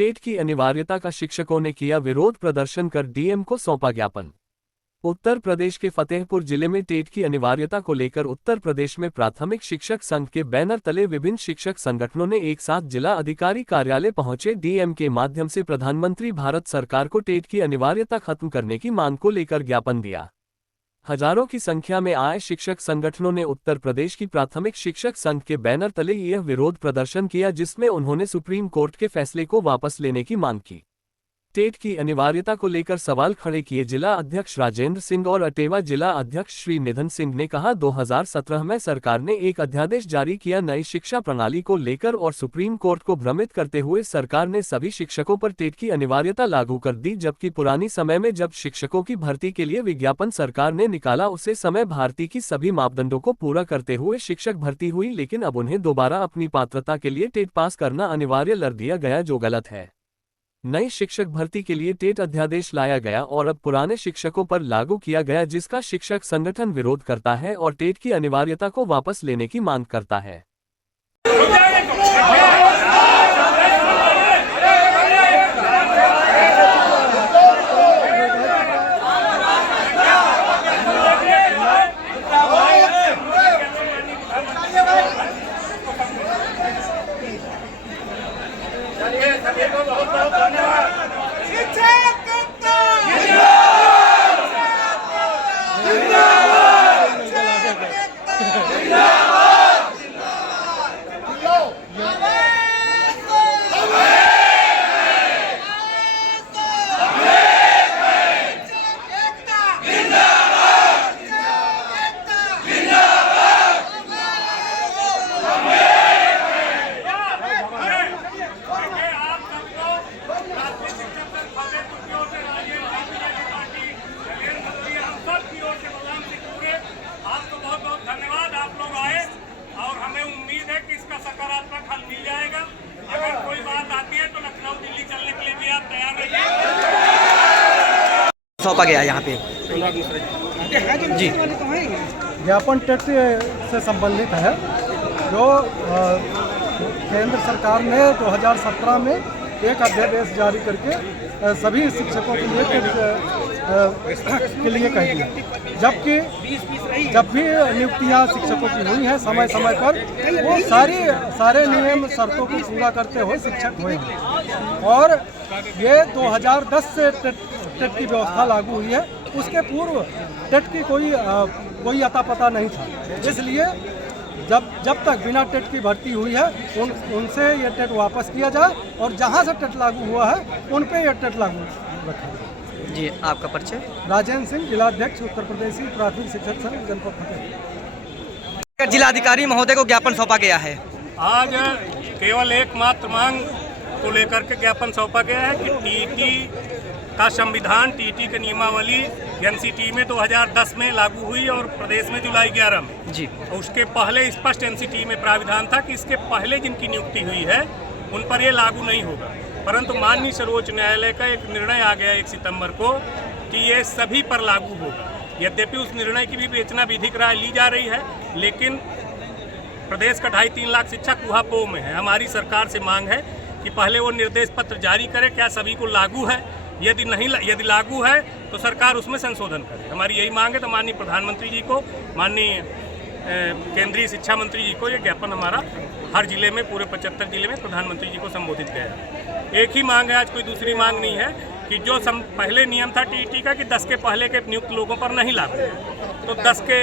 TET की अनिवार्यता का शिक्षकों ने किया विरोध प्रदर्शन कर डीएम को सौंपा ज्ञापन। उत्तर प्रदेश के फतेहपुर जिले में टेट की अनिवार्यता को लेकर उत्तर प्रदेश में प्राथमिक शिक्षक संघ के बैनर तले विभिन्न शिक्षक संगठनों ने एक साथ जिला अधिकारी कार्यालय पहुंचे डीएम के माध्यम से प्रधानमंत्री भारत सरकार को टेट की अनिवार्यता खत्म करने की मांग को लेकर ज्ञापन दिया। हजारों की संख्या में आए शिक्षक संगठनों ने उत्तर प्रदेश की प्राथमिक शिक्षक संघ के बैनर तले यह विरोध प्रदर्शन किया, जिसमें उन्होंने सुप्रीम कोर्ट के फैसले को वापस लेने की मांग की। टेट की अनिवार्यता को लेकर सवाल खड़े किए जिला अध्यक्ष राजेंद्र सिंह और अटेवा जिला अध्यक्ष श्री निधन सिंह ने कहा, 2017 में सरकार ने एक अध्यादेश जारी किया नई शिक्षा प्रणाली को लेकर और सुप्रीम कोर्ट को भ्रमित करते हुए सरकार ने सभी शिक्षकों पर टेट की अनिवार्यता लागू कर दी, जबकि पुरानी समय में जब शिक्षकों की भर्ती के लिए विज्ञापन सरकार ने निकाला उसे समय भारती की सभी मापदंडों को पूरा करते हुए शिक्षक भर्ती हुई, लेकिन अब उन्हें दोबारा अपनी पात्रता के लिए टेट पास करना अनिवार्य कर दिया गया, जो गलत है। नई शिक्षक भर्ती के लिए टेट अध्यादेश लाया गया और अब पुराने शिक्षकों पर लागू किया गया, जिसका शिक्षक संगठन विरोध करता है और टेट की अनिवार्यता को वापस लेने की मांग करता है। सौंपा गया यहाँ पे जी ज्ञापन टेट से संबंधित है, जो केंद्र सरकार ने 2017 में एक अध्यादेश जारी करके सभी शिक्षकों के लिए कह दिया, जबकि जब भी नियुक्तियां शिक्षकों की हुई हैं समय समय पर वो सारे नियम शर्तों को पूरा करते हुए शिक्षक हुए हैं और ये 2010 से टेट की व्यवस्था लागू हुई है। उसके पूर्व टेट की कोई अता पता नहीं था, इसलिए जब तक बिना टेट की भर्ती हुई है उनसे ये टेट वापस किया जाए और जहां से टेट लागू हुआ है उन पे ये टेट लागू रखा जाए। जी, आपका परिचय? राजेंद्र सिंह, जिलाध्यक्ष उत्तर प्रदेशी प्राथमिक शिक्षक संघ जनपद फतेहपुर। जिलाधिकारी महोदय को ज्ञापन सौंपा गया है। आज केवल एकमात्र मांग को लेकर के ज्ञापन सौंपा गया है कि टीटी का संविधान, टीटी की नियमावली एनसीटी में 2010 में लागू हुई और प्रदेश में जुलाई 11 में जी। उसके पहले स्पष्ट एनसीटी में प्राविधान था कि इसके पहले जिनकी नियुक्ति हुई है उन पर यह लागू नहीं होगा, परंतु माननीय सर्वोच्च न्यायालय का एक निर्णय आ गया 1 सितंबर को कि ये सभी पर लागू होगा। यद्यपि उस निर्णय की भी विवेचना विधिक राय ली जा रही है, लेकिन प्रदेश का 2.5-3 लाख शिक्षक ऊहापोह में है। हमारी सरकार से मांग है कि पहले वो निर्देश पत्र जारी करे, क्या सभी को लागू है, यदि लागू है तो सरकार उसमें संशोधन करे। हमारी यही मांग है। तो माननीय प्रधानमंत्री जी को, माननीय केंद्रीय शिक्षा मंत्री जी को ये ज्ञापन हमारा हर जिले में, पूरे 75 जिले में प्रधानमंत्री जी को संबोधित किया है। एक ही मांग है, आज कोई दूसरी मांग नहीं है कि जो पहले नियम था टीटी का कि 10 के पहले के नियुक्त लोगों पर नहीं लागू है, तो 10 के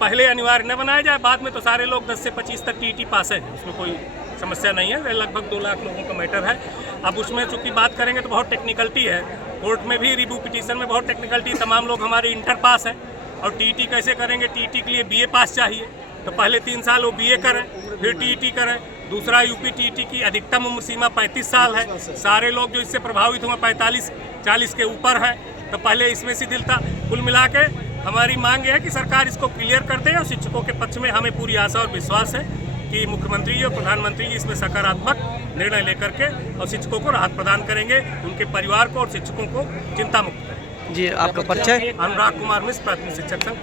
पहले अनिवार्य न बनाया जाए, बाद में तो सारे लोग 10 से 25 तक टीटी पास है, उसमें कोई समस्या नहीं है। लगभग 2 लाख लोगों का मैटर है। अब उसमें चूंकि बात करेंगे तो बहुत टेक्निकलिटी है, कोर्ट में भी रिव्यू पिटीशन में बहुत टेक्निकलिटी, तमाम लोग हमारे इंटर पास है और टीटी कैसे करेंगे, टीटी के लिए बीए पास चाहिए, तो पहले 3 साल वो बीए करें फिर टीटी करें। दूसरा यूपी टीटी की अधिकतम उम्र सीमा 35 साल है, सारे लोग जो इससे प्रभावित हुए 45-40 के ऊपर है, तो पहले इसमें शिथिलता। कुल मिला के हमारी मांग है कि सरकार इसको क्लियर कर दे और शिक्षकों के पक्ष में हमें पूरी आशा और विश्वास है कि मुख्यमंत्री जी और प्रधानमंत्री जी इसमें सकारात्मक निर्णय लेकर के और शिक्षकों को राहत प्रदान करेंगे, उनके परिवार को और शिक्षकों को चिंता मुक्त करेंगे। जी, आपका परिचय? अनुराग कुमार मिश्र, प्राथमिक शिक्षक संघ।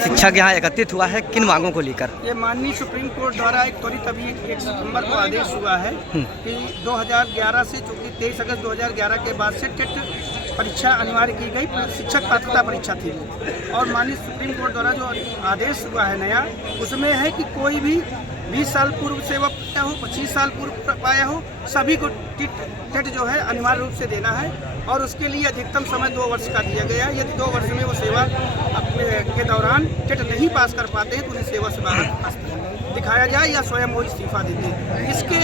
शिक्षक यहाँ एकत्रित हुआ है किन मांगों को लेकर? ये माननीय सुप्रीम कोर्ट द्वारा एक त्वरित अभी 1 सितंबर को आदेश हुआ है कि 2011 से, चूँकि 23 अगस्त 2011 के बाद से टेट परीक्षा अनिवार्य की गई, शिक्षक पात्रता परीक्षा थी वो। और माननीय सुप्रीम कोर्ट द्वारा जो आदेश हुआ है नया, उसमें है कि कोई भी 20 साल पूर्व सेवा पाया हो, 25 साल पूर्व पाया हो, सभी को टेट जो है अनिवार्य रूप से देना है। और उसके लिए अधिकतम समय 2 वर्ष का दिया गया है। यदि 2 वर्ष में वो सेवा अपने के दौरान टेट नहीं पास कर पाते हैं तो उन्हें सेवा से बाहर दिखाया जाए या स्वयं वो इस्तीफा दे दें। इसके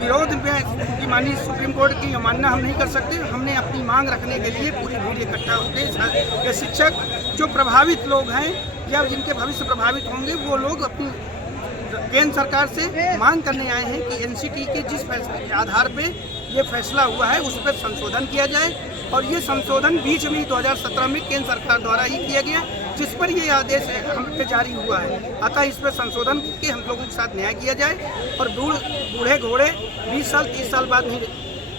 विरोध में माननीय सुप्रीम कोर्ट की अवमानना हम नहीं कर सकते। हमने अपनी मांग रखने के लिए पूरी भीड़ इकट्ठा होते हैं। शिक्षक जो प्रभावित लोग हैं या जिनके भविष्य प्रभावित होंगे, वो लोग अपनी केंद्र सरकार से मांग करने आए हैं कि एनसीटी के जिस फैसले के आधार पे ये फैसला हुआ है उस पर संशोधन किया जाए। और ये संशोधन बीच में 2017 में केंद्र सरकार द्वारा ही किया गया, जिस पर ये आदेश हम पे जारी हुआ है। अतः इस पर संशोधन के हम लोगों के साथ न्याय किया जाए और बूढ़े घोड़े 20 साल 30 साल बाद नहीं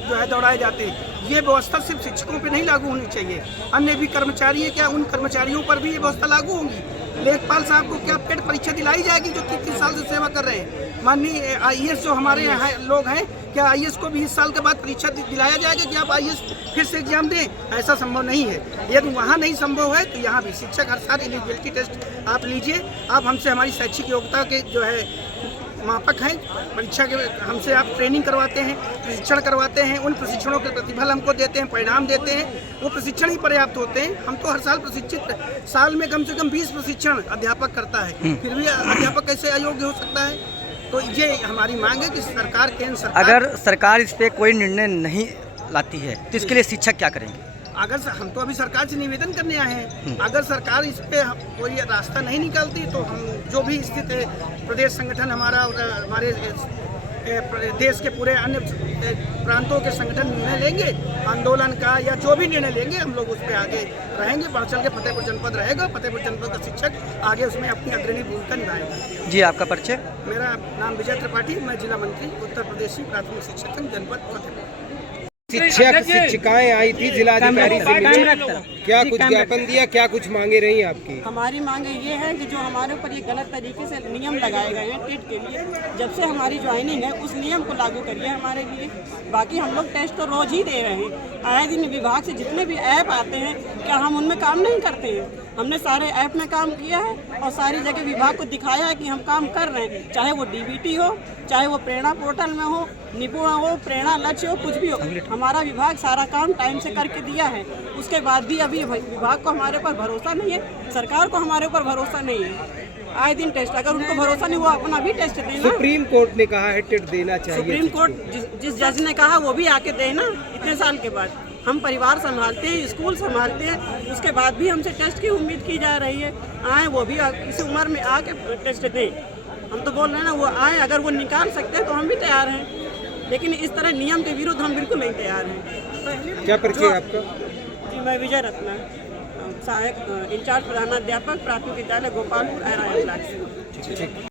जो है दौड़ाए जाते। ये व्यवस्था सिर्फ शिक्षकों पे नहीं लागू होनी चाहिए, अन्य भी कर्मचारी है, क्या उन कर्मचारियों पर भी ये व्यवस्था लागू होगी? लेखपाल साहब को क्या टेट परीक्षा दिलाई जाएगी जो 30 साल से सेवा कर रहे हैं? माननीय आईएएस जो हमारे यहाँ लोग हैं, क्या आईएएस को 20 साल के बाद परीक्षा दिलाया जाएगा कि आप आईएएस फिर से एग्जाम दें? ऐसा संभव नहीं है। यदि वहाँ नहीं संभव है तो यहाँ भी शिक्षक हर साल एलिजिबिलिटी टेस्ट आप लीजिए। आप हमसे हमारी शैक्षिक योग्यता के जो है मापक हैं, परीक्षा के हमसे आप ट्रेनिंग करवाते हैं, प्रशिक्षण करवाते हैं, उन प्रशिक्षणों के प्रतिफल हमको देते हैं, परिणाम देते हैं। वो प्रशिक्षण ही पर्याप्त होते हैं। हम तो हर साल प्रशिक्षित, साल में कम से कम 20 प्रशिक्षण अध्यापक करता है, फिर भी अध्यापक कैसे अयोग्य हो सकता है? तो ये हमारी मांग है कि सरकार, केंद्र सरकार, अगर सरकार इस पर कोई निर्णय नहीं लाती है तो इसके लिए शिक्षक क्या करेंगे? अगर हम तो अभी सरकार से निवेदन करने आए हैं, अगर सरकार इस पे कोई रास्ता नहीं निकालती तो हम जो भी स्थित है, प्रदेश संगठन हमारा और हमारे देश के पूरे अन्य प्रांतों के संगठन निर्णय लेंगे आंदोलन का, या जो भी निर्णय लेंगे हम लोग उस पर आगे रहेंगे। बढ़ चल के फतेहपुर जनपद रहेगा, फतेहपुर जनपद का शिक्षक आगे उसमें अपनी अग्रणी भूमिका निभाएगा। जी, आपका परिचय? मेरा नाम विजय त्रिपाठी, मैं जिला मंत्री उत्तर प्रदेश प्राथमिक शिक्षक संघ जनपद फतेहपुर। शिक्षक शिक्षिकाएं आई थी जिलाधिकारी से मिलने, क्या कुछ ज्ञापन दिया, क्या कुछ मांगे रही आपकी? हमारी मांगे ये है कि जो हमारे ऊपर ये गलत तरीके से नियम लगाए गए हैं टेट के लिए, जब से हमारी ज्वाइनिंग है उस नियम को लागू करिए हमारे लिए। बाकी हम लोग टेस्ट तो रोज ही दे रहे हैं। आए दिन विभाग से जितने भी ऐप आते हैं, क्या हम उनमें काम नहीं करते हैं? हमने सारे ऐप में काम किया है और सारी जगह विभाग को दिखाया है कि हम काम कर रहे हैं, चाहे वो डीबीटी हो, चाहे वो प्रेरणा पोर्टल में हो, निपुण हो, प्रेरणा लक्ष्य हो, कुछ भी हो। हमारा विभाग सारा काम टाइम से करके दिया है। उसके बाद भी अभी विभाग को हमारे ऊपर भरोसा नहीं है, सरकार को हमारे ऊपर भरोसा नहीं है। आए दिन टेस्ट, अगर उनको भरोसा नहीं हुआ अपना भी टेस्ट देना। सुप्रीम कोर्ट ने कहा है टेट देना चाहिए। सुप्रीम कोर्ट जिस जज ने कहा वो भी आके देना। इतने साल के बाद हम परिवार संभालते हैं, स्कूल संभालते हैं, उसके बाद भी हमसे टेस्ट की उम्मीद की जा रही है। आए वो भी इस उम्र में आके टेस्ट दें। हम तो बोल रहे हैं ना, वो आए, अगर वो निकाल सकते हैं तो हम भी तैयार हैं, लेकिन इस तरह नियम के विरुद्ध हम बिल्कुल नहीं तैयार हैं। क्या परिचय आपका? जी, मैं विजय रत्ना, सहायक इंचार्ज प्रधानाध्यापक प्राथमिक विद्यालय गोपालपुर, RIM ब्लॉक से।